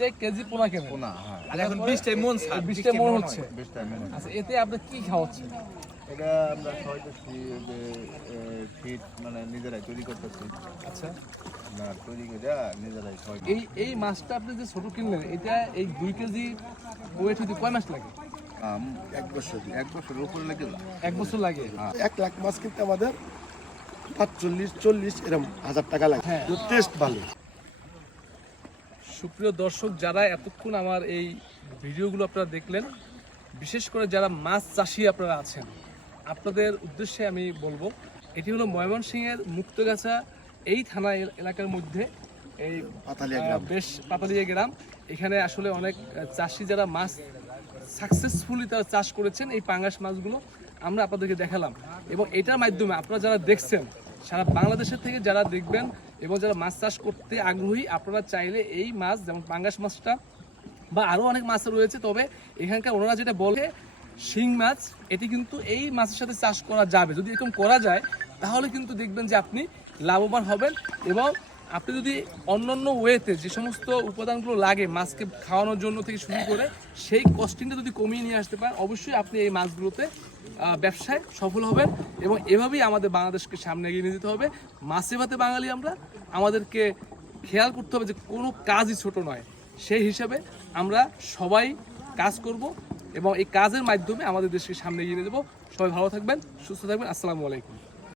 20টাই KG পোনা কেনেন। পোনা, হ্যাঁ। আর এখন 20টাই মন স্যার, 20টাই মন হচ্ছে। 20টা মন। আচ্ছা, এতে আপনি কি খাওয়াচ্ছেন? এটা আমরা খাওয়াইতেছি যে ফিড মানে নিজেরাই তৈরি করতেছি। আচ্ছা, না তৈরি করে নিজেরাই খাওয়াই। এই মাছটা আপনি যে ছোট কিনলেন, এটা এই 2 কেজি ওয়েট হতে কয় মাস লাগে? 1 বছর, 1 বছরের উপরে লেগে যায়। 1 বছর লাগে। 1 লাখ মাছ কিনতে আমাদের 45-40 এরকম হাজার টাকা লাগে। হ্যাঁ। টেস্ট ভালো। সুপ্রিয় দর্শক, যারা এতক্ষণ আমার এই ভিডিওগুলো আপনারা দেখলেন, বিশেষ করে যারা মাছ চাষি আপনারা আছেন, আপনাদের উদ্দেশ্যে আমি বলবো, এটি হলো ময়মনসিংহের মুক্তগাছা এই থানা এলাকার মধ্যে এই পাতালিয়া গ্রাম। বেশ পাতালিয়া গ্রাম। এখানে আসলে অনেক চাষি যারা মাছ সাকসেসফুলি তারা চাষ করেছেন এই পাঙ্গাস মাছগুলো আমরা আপনাদেরকে দেখালাম। এবং এটার মাধ্যমে আপনারা যারা দেখছেন, সারা বাংলাদেশের থেকে যারা দেখবেন এবং যারা মাছ চাষ করতে আগ্রহী, আপনারা চাইলে এই মাছ যেমন পাঙ্গাস মাছটা বা আরও অনেক মাছ রয়েছে, তবে এখানকার ওনারা যেটা বলে শিং মাছ, এটি কিন্তু এই মাছের সাথে চাষ করা যাবে। যদি এরকম করা যায় তাহলে কিন্তু দেখবেন যে আপনি লাভবান হবেন। এবং আপনি যদি অন্যান্য ওয়েতে যে সমস্ত উপাদানগুলো লাগে মাছকে খাওয়ানোর জন্য থেকে শুরু করে সেই কস্টিংটা যদি কমিয়ে নিয়ে আসতে পারেন, অবশ্যই আপনি এই মাছগুলোতে ব্যবসায় সফল হবেন। এবং এভাবেই আমাদের বাংলাদেশকে সামনে এগিয়ে নিয়ে যেতে হবে। মাছে ভাতে বাঙালি আমরা, আমাদেরকে খেয়াল করতে হবে যে কোনো কাজই ছোট নয়। সেই হিসাবে আমরা সবাই কাজ করব এবং এই কাজের মাধ্যমে আমাদের দেশকে সামনে এগিয়ে নিয়ে যাবো। সবাই ভালো থাকবেন, সুস্থ থাকবেন। আসসালামু আলাইকুম।